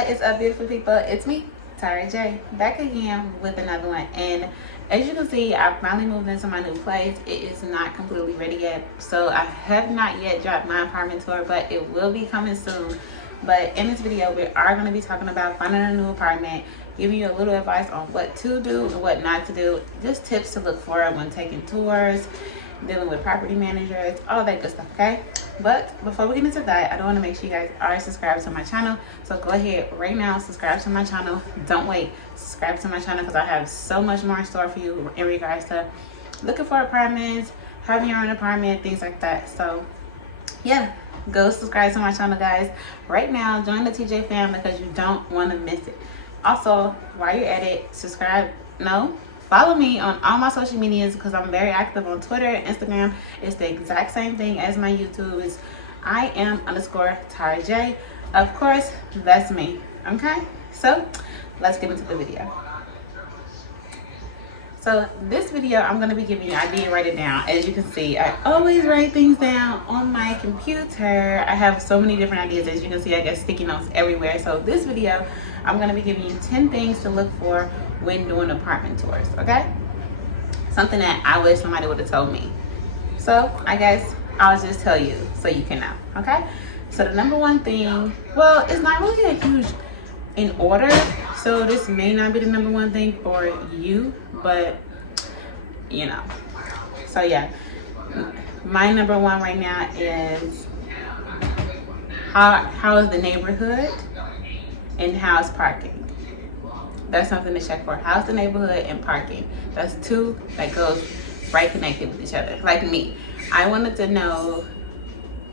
What is up, beautiful people? It's me, Tyra J, back again with another one. And as you can see, I finally moved into my new place. It is not completely ready yet, so I have not yet dropped my apartment tour, but it will be coming soon. But in this video, we are going to be talking about finding a new apartment, giving you a little advice on what to do and what not to do, just tips to look for when taking tours, dealing with property managers, all that good stuff, okay? But before we get into that, I do want to make sure you guys are subscribed to my channel. So go ahead right now, subscribe to my channel. Don't wait, subscribe to my channel because I have so much more in store for you in regards to looking for apartments, having your own apartment, things like that. So yeah, go subscribe to my channel, guys. Right now, join the TJ fam because you don't want to miss it. Also, while you're at it, follow me on all my social medias because I'm very active on Twitter, Instagram. It's the exact same thing as my YouTube. It's IM_TyraJ. Of course, that's me. Okay, so let's get into the video. So this video, I'm going to be giving you, I did write it down. As you can see, I always write things down on my computer. I have so many different ideas. As you can see, I got sticky notes everywhere. So this video, I'm going to be giving you 10 things to look for when doing apartment tours, okay? Something that I wish somebody would have told me. So I guess I'll just tell you so you can know, okay? So the number one thing, well, it's not really a huge in order, so this may not be the number one thing for you, but you know. So yeah, my number one right now is how is the neighborhood and how's parking. That's something to check for. How's the neighborhood and parking? That's two that goes right connected with each other. Like me, I wanted to know,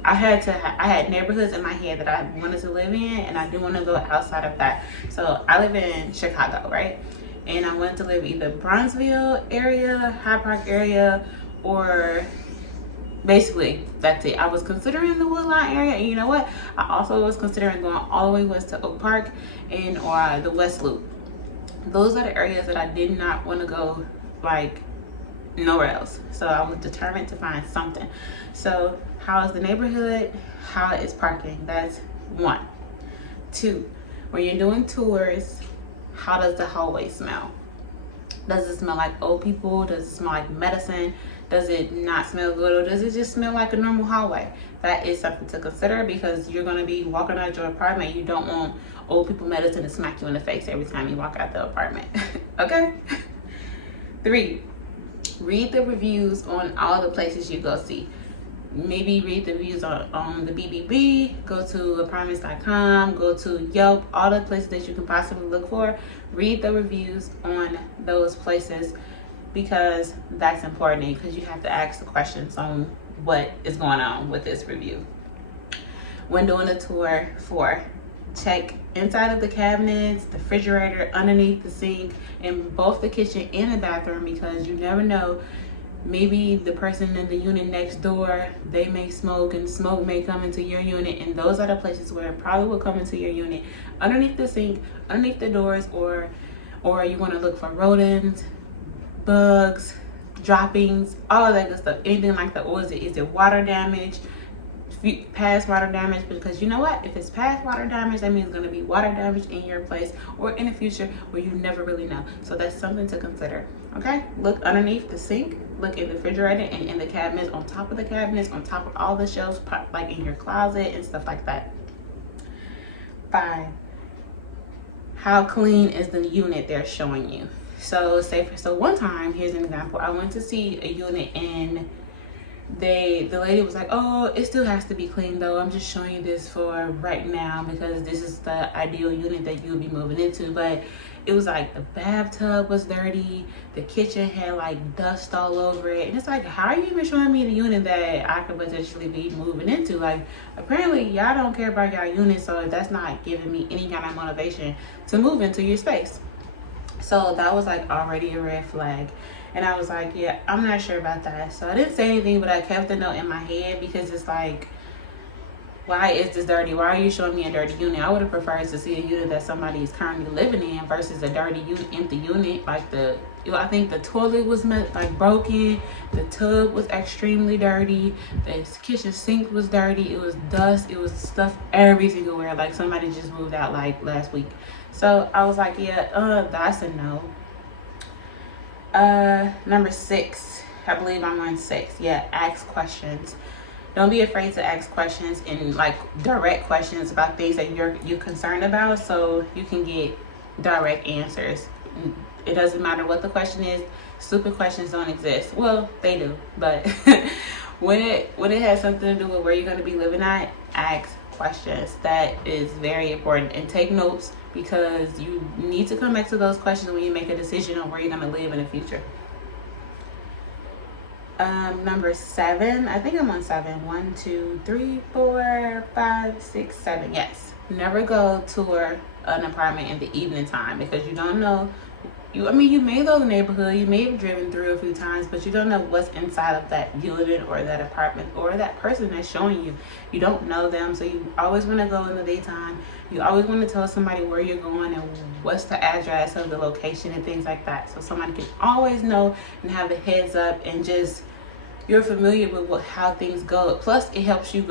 I had neighborhoods in my head that I wanted to live in, and I didn't want to go outside of that. So I live in Chicago, right? And I wanted to live either Bronzeville area, Hyde Park area, or basically that's it. I was considering the Woodlawn area, and you know what? I also was considering going all the way west to Oak Park and or the West Loop. Those are the areas that I did not want to go like nowhere else. So I was determined to find something. So how is the neighborhood? How is parking? That's one. Two, when you're doing tours, how does the hallway smell? Does it smell like old people? Does it smell like medicine? Does it not smell good, or does it just smell like a normal hallway? That is something to consider because you're going to be walking out your apartment. You don't want old people medicine to smack you in the face every time you walk out the apartment. Okay? Three, read the reviews on all the places you go see. Maybe read the reviews on the BBB, go to apartments.com, go to Yelp, all the places that you can possibly look for. Read the reviews on those places because that's important, because you have to ask the questions on what is going on with this review. When doing a tour, 4, check inside of the cabinets, the refrigerator, underneath the sink, in both the kitchen and the bathroom, because you never know. Maybe the person in the unit next door, they may smoke, and smoke may come into your unit, and those are the places where it probably will come into your unit. Underneath the sink, underneath the doors, or you want to look for rodents, bugs, droppings, all of that good stuff. Anything like that. Or is it water damage, past water damage? Because you know what, if it's past water damage, that means it's going to be water damage in your place or in the future where you never really know. So that's something to consider. Okay, look underneath the sink, look in the refrigerator and in the cabinets, on top of the cabinets, on top of all the shelves, like in your closet and stuff like that. 5, how clean is the unit they're showing you? So one time, here's an example. I went to see a unit and the lady was like, oh, it still has to be clean though. I'm just showing you this for right now because this is the ideal unit that you'll be moving into. But it was like the bathtub was dirty, the kitchen had like dust all over it, and it's like, how are you even showing me the unit that I could potentially be moving into? Like, apparently y'all don't care about y'all unit, so that's not giving me any kind of motivation to move into your space. So that was like already a red flag. And I was like, yeah, I'm not sure about that. So I didn't say anything, but I kept the note in my head because it's like, why is this dirty? Why are you showing me a dirty unit? I would have preferred to see a unit that somebody is currently living in versus a dirty empty unit. Like I think the toilet was broken. The tub was extremely dirty. The kitchen sink was dirty. It was dust. It was stuff every single where. Like somebody just moved out like last week. So I was like, yeah, that's a no. Number 6. I believe I'm on 6. Yeah, ask questions. Don't be afraid to ask questions and like direct questions about things that you're concerned about, so you can get direct answers. It doesn't matter what the question is. Stupid questions don't exist. Well, they do, but when it has something to do with where you're going to be living at, ask questions. That is very important. And take notes, because you need to come back to those questions when you make a decision on where you're going to live in the future. Number 7, I think I'm on 7. 1, 2, 3, 4, 5, 6, 7. Yes. Never go tour an apartment in the evening time, because you don't know. You may know the neighborhood, you may have driven through a few times, but you don't know what's inside of that unit or that apartment or that person that's showing you. You don't know them, so you always want to go in the daytime. You always want to tell somebody where you're going and what's the address of the location and things like that, so somebody can always know and have a heads up, and just you're familiar with how things go. Plus, it helps you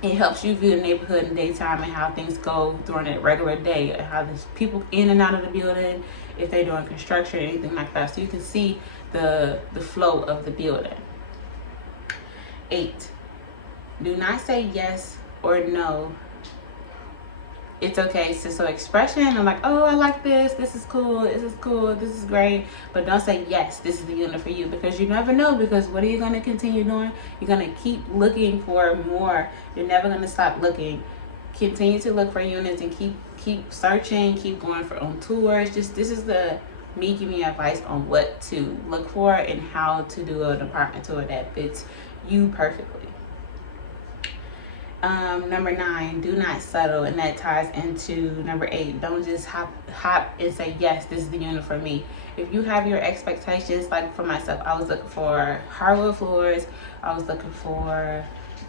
view the neighborhood in the daytime and how things go during a regular day, and how there's people in and out of the building, if they're doing construction or anything like that, so you can see the flow of the building. 8, do not say yes or no. It's okay. So expression, I'm like, oh, I like this. This is cool. This is cool. This is great. But don't say, yes, this is the unit for you, because you never know. Because what are you going to continue doing? You're going to keep looking for more. You're never going to stop looking. Continue to look for units and keep searching. Keep going on tours. This is me giving you advice on what to look for and how to do an apartment tour that fits you perfectly. Number 9, do not settle, and that ties into number 8. Don't just hop and say, yes, this is the unit for me. If you have your expectations, like for myself, I was looking for hardwood floors, I was looking for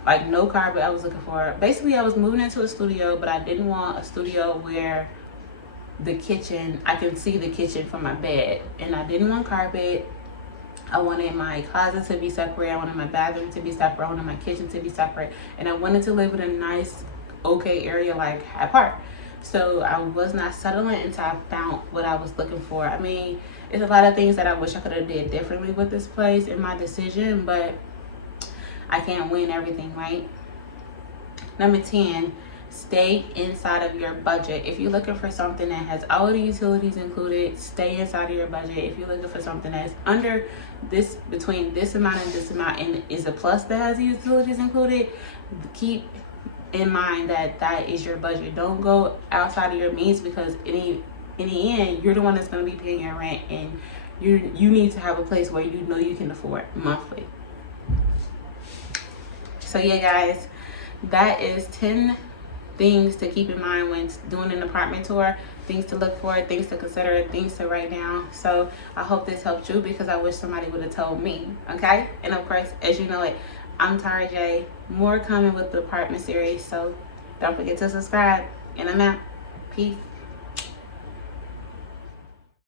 like no carpet, I was moving into a studio, but I didn't want a studio where the kitchen, I can see the kitchen from my bed, and I didn't want carpet. I wanted my closet to be separate. I wanted my bathroom to be separate. I wanted my kitchen to be separate. And I wanted to live in a nice, okay area like Hyde Park. So I was not settling until I found what I was looking for. I mean, it's a lot of things that I wish I could have did differently with this place in my decision, but I can't win everything, right? Number 10, stay inside of your budget. If you're looking for something that has all the utilities included, stay inside of your budget. If you're looking for something that's under this, between this amount and this amount, and is a plus that has the utilities included, keep in mind that is your budget. Don't go outside of your means, because in the end, you're the one that's going to be paying your rent, and you need to have a place where you know you can afford monthly. So yeah, guys, that is 10 things to keep in mind when doing an apartment tour, things to look for, things to consider, things to write down. So I hope this helped you, because I wish somebody would have told me. Okay, and of course, as you know it, I'm Tara J. More coming with the apartment series, so don't forget to subscribe, and I'm out. Peace.